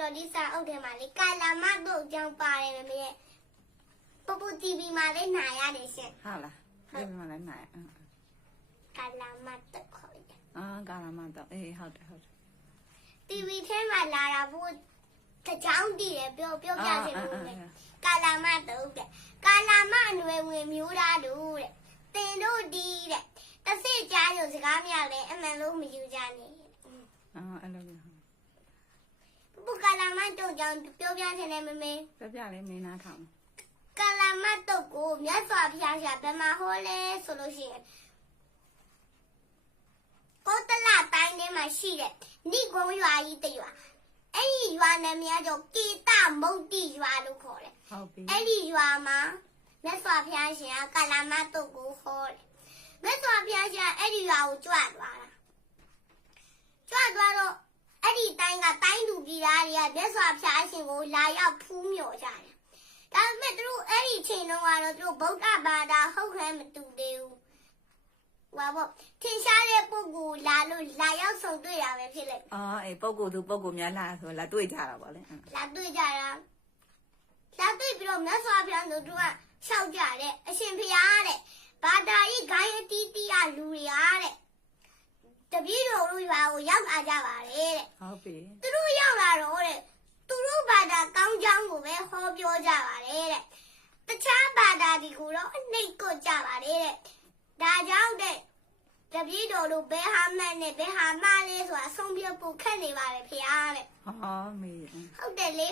တော့ဒီစာအုပ်ထဲမှာလေကာလာမတို့အကြောင်းပါတယ်မမေပပူ TV မှာလည်းနိုင်ရတယ်ရှင်ဟုတ်လားဒီမှာလည်းနိုင်အင်းကာလာမတို့ခေါ်တယ်အာကာလာမတော့အေးဟုတ်တယ်ဟုတ်တယ် TV ထဲမှာလာတာဘူးတကြောင်တည်တယ်ပြောပြောပြချင်လို့လေကာလာမတို့တဲ့ကာလာမအနွယ်ဝင်မျိုးသားတို့တဲ့တင်တို့ဒီတဲ့တစ်စစ်ကြားရုံစကားများလဲအမှန်လို့မယူကြနဲ့ အာအဲ့လိုမျိုး ပပူကာ လာမတို့ကြောင့်ပြောပြချင်တယ်မမေပြပြလေးမင်းနာထောင်ကာလာမတုတ်ကိုမြတ်စွာဘုရားရှာဘယ်မှာဟောလဲဆိုလို့ရှိရင်ကောတလတိုင်းထဲမှာရှိတဲ့နိဂုံးရွာကြီးတရွာအဲ့ဒီရွာနာမည်ကတော့ကေတမုတ်တိရွာလို့ခေါ်တယ်ဟုတ်ပြီအဲ့ဒီရွာမှာမြတ်စွာဘုရားရှင်ကကာလာမတုတ်ကိုဟောတယ်မြတ်စွာဘုရားရှင်ကအဲ့ဒီရွာကိုကြွသွားတာကြွသွားတော့အဲ့ဒီ တိုင်းကတိုင်းသူပြည်သားတွေကမြတ်စွာဘုရားရှင်ကိုလာရောက်ဖူးမြော်ကြတယ်ဒါပေမဲ့သူတို့အဲ့ဒီချိန်တုန်းကတော့သူတို့ဗုဒ္ဓဘာသာဟုတ်ခဲမတူသေးဘူး။ဟွာပေါ့ထင်ရှားတဲ့ပုဂ္ဂိုလ်လာလို့လာရောက်ဆုံတွေ့ရမယ်ဖြစ်လိုက်အော်အေးပုံကိုယ်သူပုံကိုယ်များလာဆိုလာတွေ့ကြတာပေါ့လေအင်း။လာတွေ့ကြတာ။လာတွေ့ပြီးတော့မြတ်စွာဘုရားတို့ကရှောက်ကြတဲ့အရှင်ဘုရားတဲ့ဘာသာရေးဂိုင်းအတီးတီးရလူတွေအားတဲ့တ ပည့်တော်တို့ရွာကိုရောက်လာကြပါလေတဲ့ဟုတ်ပြီသူတို့ရောက်လာတော့တဲ့သူတို့ဘာသာကောင်းကြောင်းကိုပဲဟောပြောကြပါတယ်တဲ့တခြားဘာသာတွေကိုတော့အနှိတ်ကွကြပါတယ်တဲ့ဒါကြောင့်တဲ့တပည့်တော်တို့ဘယ်ဟာမှန်နဲ့ဘယ်ဟာမှားလဲဆိုတာအဆုံးဖြတ်ဖို့ခက်နေပါလေဖေအားတဲ့ဟောမေးအင်းဟုတ်တယ်လေ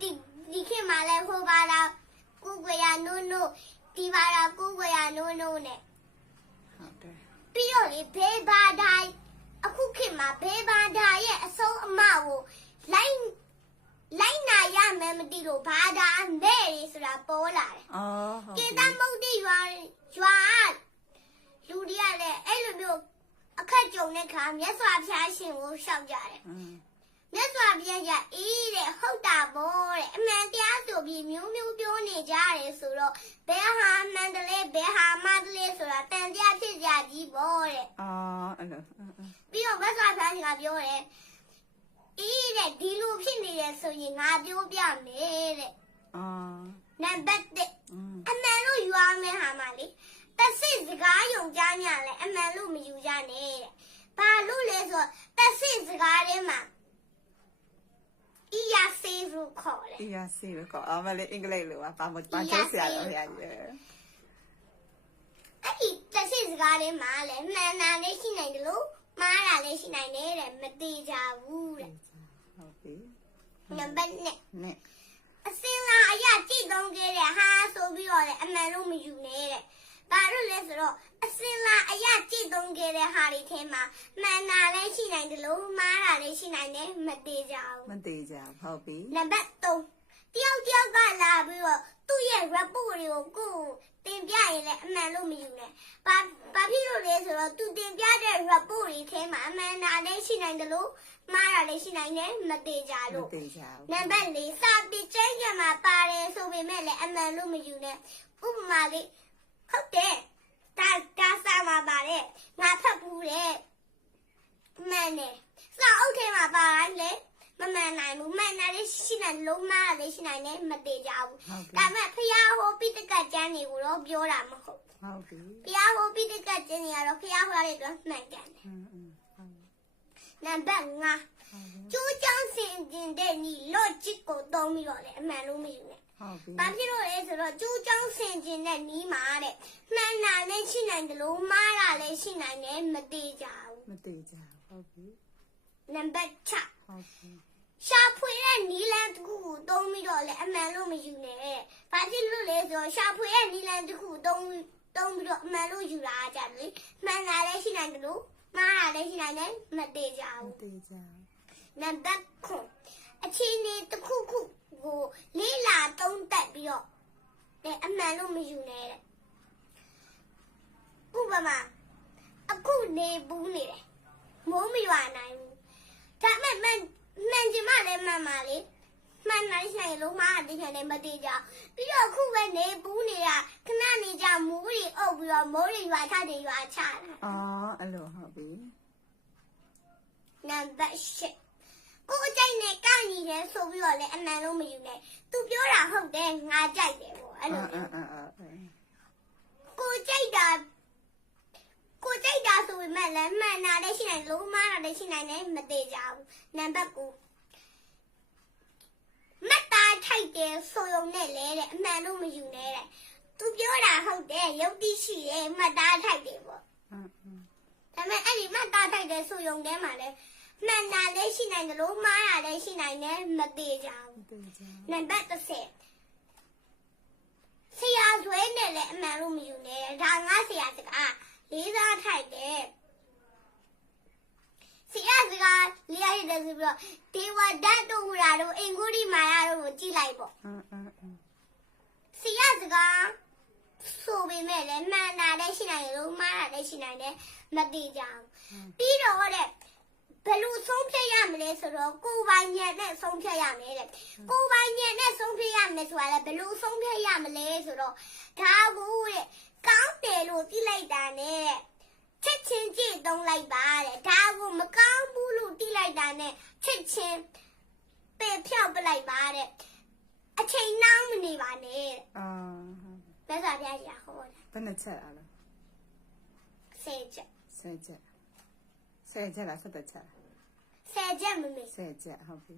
ဒီဒီခေတ်မှာလဲဟိုဘာသာကိုယ်ကွယ်ရနိုးနိုးဒီဘာသာကိုယ်ကွယ်ရနိုးနိုးနဲ့ဟုတ်တယ်ပြီး တော့လေဘေးဘာသာအခုခေတ်မှာဘေးဘာသာရဲ့အဆုံးအမကိုလိုက်လိုက်နာရမယ်မသိလို့ဘာသာမဲ့တွေဆိုတာပေါ်လာတယ်အော်ဟုတ်ကေပြီတမုတ်တိရွာရွာကလူတွေကလည်းအဲ့လိုမျိုးအခက်ကြုံတဲ့ခါမြတ်စွာဘုရားရှင်ကိုရှောက်ကြတယ်အင်း မြတ်စွာဘုရားကအေးတဲ့ဟုတ်တာပေါ့တဲ့အမှန်တရားဆိုပြီးမျိုးမျိုးပြောနေကြတယ်ဆိုတော့ဘယ်ဟာမှန်တယ်လဲဘယ်ဟာမှားတယ်လဲဆိုတာတန်တရားဖြစ်ကြကြီးပေါ့တဲ့အော်အဲ့လိုအင်းအင်းပြီးတော့မတ်စွာဘုရားကပြောတယ်အေးတဲ့ဒီလိုဖြစ်နေတယ်ဆိုရင်ငါပြောပြမယ်တဲ့အော်နံပါတ်1အင်းအမှန်လို့ယူရမယ်ဟာမလေးတစ်စစ်စကားယုံကြညာလဲအမှန်လို့မယူကြနဲ့တဲ့ဘာလို့လဲဆိုတော့တစ်စစ်စကားထဲမှာ အီယာဆေးလို့ခေါ်တယ်ဒီရစီပဲကောအမလေးအင်္ဂလိပ်လိုပါပါမပါချိုးဆရာတော်ရကြီးအဲ့ဒီတစ်စစ်စကားထဲမှာလဲမှန်တာလေးရှိနိုင်တယ်လို့မှားတာလေးရှိနိုင်တယ်တဲ့မသေးကြဘူးတဲ့ဟုတ်ပြီနံပါတ်2နဲ့အစင်လာအရာကြည့်သုံးခဲ့တဲ့ဟာဆိုပြီးတော့လေအမှန်လို့မယူနဲ့တဲ့။ဘာလို့လဲဆိုတော့အ စင်လာအရာကြည့်သုံးခဲ့တဲ့ဟာတွေထဲမှာမှန်တာလည်းရှိနိုင်တယ်လို့မှားတာလည်းရှိနိုင်တယ်မသေးကြဘူးမသေးကြဟုတ်ပြီ။နံပါတ်3တယောက်တယောက်ကလာပြီးတော့သူ့ရဲ့ report တွေကိုကိုယ်တင်ပြရင်လည်းအမှန်လို့မယူနဲ့။ဘာဘာဖြစ်လို့လဲဆိုတော့သူတင်ပြတဲ့ report တွေထဲမှာအမှန်တာလည်းရှိနိုင်တယ်လို့မှားတာလည်းရှိနိုင်တယ်မသေးကြမလို့သေးကြဘူးနံပါတ်၄စာတိကျင်းရမှာပါတယ်ဆိုပေမဲ့လည်းအမှန်လို့မယူနဲ့ဥပမာလေးဟုတ်တယ် ဒါဒါစာမှာပါတယ်ငါဖတ်ဘူးတဲ့မှန်တယ်စာအုပ်ထဲမှာပါလိုက်လေမမှန်နိုင်ဘူးမှန်တာလေးရှိနိုင်လုံးမားလေးရှိနိုင်တယ်မသေးကြဘူးဟုတ်ပြီဒါပေမဲ့ဖျားဟိုပိတကကျမ်းတွေကိုတော့ပြောတာမဟုတ်ဟုတ်ပြီဖျားဟိုပိတကကျမ်းတွေကတော့ဖျားဟိုရတဲ့အတွက်မှန်ကန်တယ်အင်းအင်းဟုတ်နံပါတ်5ဟုတ်ပြီ ကျိုးချောင်းစင်ကျင်တဲ့ညီ logic ကိုသုံးပြီးတော့လေအမှန်လို့မယူနဲ့ဟုတ်ပြီ။ဘာဖြစ်လို့လဲဆိုတော့ကျိုးချောင်းစင်ကျင်တဲ့ညီမှာတဲ့မှန်တာလည်းရှိနိုင်တယ်လို့မှားတာလည်းရှိနိုင်တယ်မသေးကြဘူးမသေးကြဟုတ်ပြီ။နံပါတ်6ဟုတ်ပြီရှာဖွေတဲ့နီလန်တစ်ခုကိုသုံးပြီးတော့လေအမှန်လို့မယူနဲ့။ဘာဖြစ်လို့လဲဆိုတော့ရှာဖွေတဲ့နီလန်တစ်ခုကိုသုံးသုံးပြီးတော့အမှန်လို့ယူလာကြတယ်လေ။မှန်တာလည်းရှိနိုင်တယ်လို့မှားတာလည်းရှိနိုင်တယ်မသေးကြမဘူးသေးကြ နံပါတ်9အချင်းနေတစ်ခုခုကိုလေးလာသုံးတက်ပြီးတော့တဲ့အမှန်လို့မယူနဲ့တဲ့ဥပမာအခုနေဘူးနေတယ်မိုးမရွာနိုင်ဘူးဒါပေမဲ့မှန်မှန်ချင်မှလည်းမှန်ပါလေမှန်နိုင်ဆိုင်လုံးမအတိကျနဲ့မတည်ကြဘူးပြီးတော့အခုပဲနေဘူးနေတာခဏနေကြမိုးတွေအုပ်ပြီးတော့မိုးတွေရွာချတယ်ရွာချတာအော်အဲ့လိုဟုတ်ပြီနံပါတ်၈ ကိုယ်အကြိုက်နဲ့ကညီတယ်ဆိုပြီးတော့လည်းအမှန်လို့မယူနဲ့သူပြောတာဟုတ်တယ်ငါကြိုက်တယ်ပေါ့အဲ့လိုအာမျိုးအာအာကိုကြိုက်တာကိုကြိုက်တာဆိုပေမဲ့လည်းမှန်တာလည်းရှိနိုင်တယ်လုံးမားတာလည်းရှိနိုင်တယ်မသေးကြဘူးနံပါတ်9မတ်တာထိုက်တယ်ဆိုရုံနဲ့လဲတဲ့အမှန်လို့မယူနဲ့တဲ့သူပြောတာဟုတ်တယ်ယုတ်တိရှိတယ်မတ်တာထိုက်တယ်ပေါ့အာဒါပေမဲ့အဲ့ဒီမတ်တာထိုက်တယ်ဆိုရုံထဲမှာလည်း မှန်တာလည်းရှိနိုင်တယ်လုံးမားတာလည်းရှိနိုင်တယ်မသေးကြဘူးတေချာနံပါတ်30ဆရာဆွဲနဲ့လည်းအမှန်လို့မယူနဲ့ဒါငါဆရာစကားလေးစားထိုက်တယ်ဆရာစကားလေးရတဲ့ဆိုပြီးတော့ဒေဝဒတ်တို့ဟူတာတို့အင်္ဂုရိမာယာတို့ကိုကြည့်လိုက်ပေါ့အာအာဆရာစကားဆိုပေမဲ့လည်းမှန်တာလည်းရှိနိုင်တယ်လို့မှားတာလည်းရှိနိုင်တယ်မသိကြဘူးပြီးတော့တဲ့ ဘယ်လိုဆုံးဖြတ်ရမလဲဆိုတော့ကိုယ်ပိုင်ဉာဏ်နဲ့ဆုံးဖြတ်ရမယ်တဲ့ကိုယ်ပိုင်ဉာဏ်နဲ့ဆုံးဖြတ်ရမယ်ဆိုတာလည်းဘယ်လိုဆုံးဖြတ်ရမလဲဆိုတော့ဒါကိုတဲ့ကောင်းတယ်လို့သိလိုက်တာနဲ့ချက်ချင်းကြည့်သုံးလိုက်ပါတဲ့ဒါကိုမကောင်းဘူးလို့သိလိုက်တာနဲ့ချက်ချင်းပယ်ဖြောက်ပလိုက်ပါတဲ့အချိန်နှောင်းမနေပါနဲ့တဲ့အာမြတ်စွာဘုရားကြီးကဟောတာဘယ်နဲ့ချက်အားလဲဆယ်ချက်ဆယ်ချက်ဆယ်ချက်လားဆက်သက်ချက်လား ဆယ်ချက်မမေဆယ်ချက်ဟုတ်ပြီ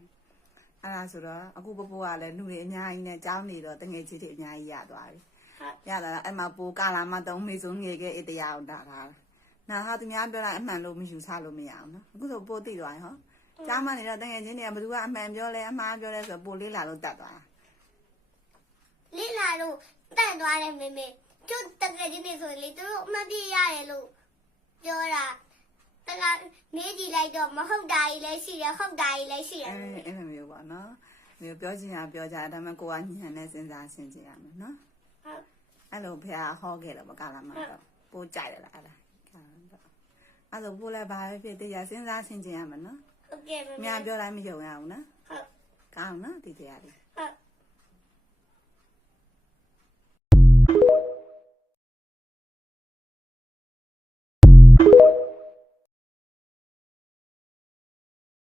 အဲ့ဒါဆိုတော့အခုပပိုးကလည်းလူတွေအများကြီးနဲ့ကြောင်းနေတော့တငယ်ချင်းတွေအများကြီးရသွားပြီဟုတ်ရလာတော့အဲ့မှာပိုကာလာမတုံးမေဆုံးငယ်ခဲ့အတရားအောင်တာတာနာဟာသူများပြောတာအမှန်လို့မယူဆလို့မရအောင်နော်အခုဆိုပိုသိသွားရင်ဟောကြားမနေတော့တငယ်ချင်းတွေကဘယ်သူကအမှန်ပြောလဲအမှားပြောလဲဆိုတော့ပိုလေးလာလို့တတ်သွားလိလာလို့တန့်သွားတယ်မေမေကျုပ်တကယ်ချင်းနေဆိုရင်လေသူတို့အမှတ်ပြရတယ်လို့ပြောတာ တကမေးကြည့်လိုက်တော့မဟုတ်တာကြီးလည်းရှိတယ်ဟုတ်တာကြီးလည်းရှိတယ်အဲ့အဲ့လိုမျိုးပေါ့နော်မျိုးပြောချင်တာပြောကြတယ်ဒါပေမဲ့ကိုကညံနဲ့စဉ်းစားရှင်းကြရမယ်နော်ဟုတ်အဲ့လိုဖေဟောခဲ့တော့မကလာမှာတော့ပိုကြိုက်တယ်လားအဲ့ဒါအဲ့လိုပိုလည်းဘာပဲဖြစ်တရားစဉ်းစားရှင်းကြရမယ်နော်ဟုတ်ကဲ့မေအမေများပြောလိုက်မယုံရဘူးနော်ဟုတ်ကောင်းနော်ဒီတရားလေး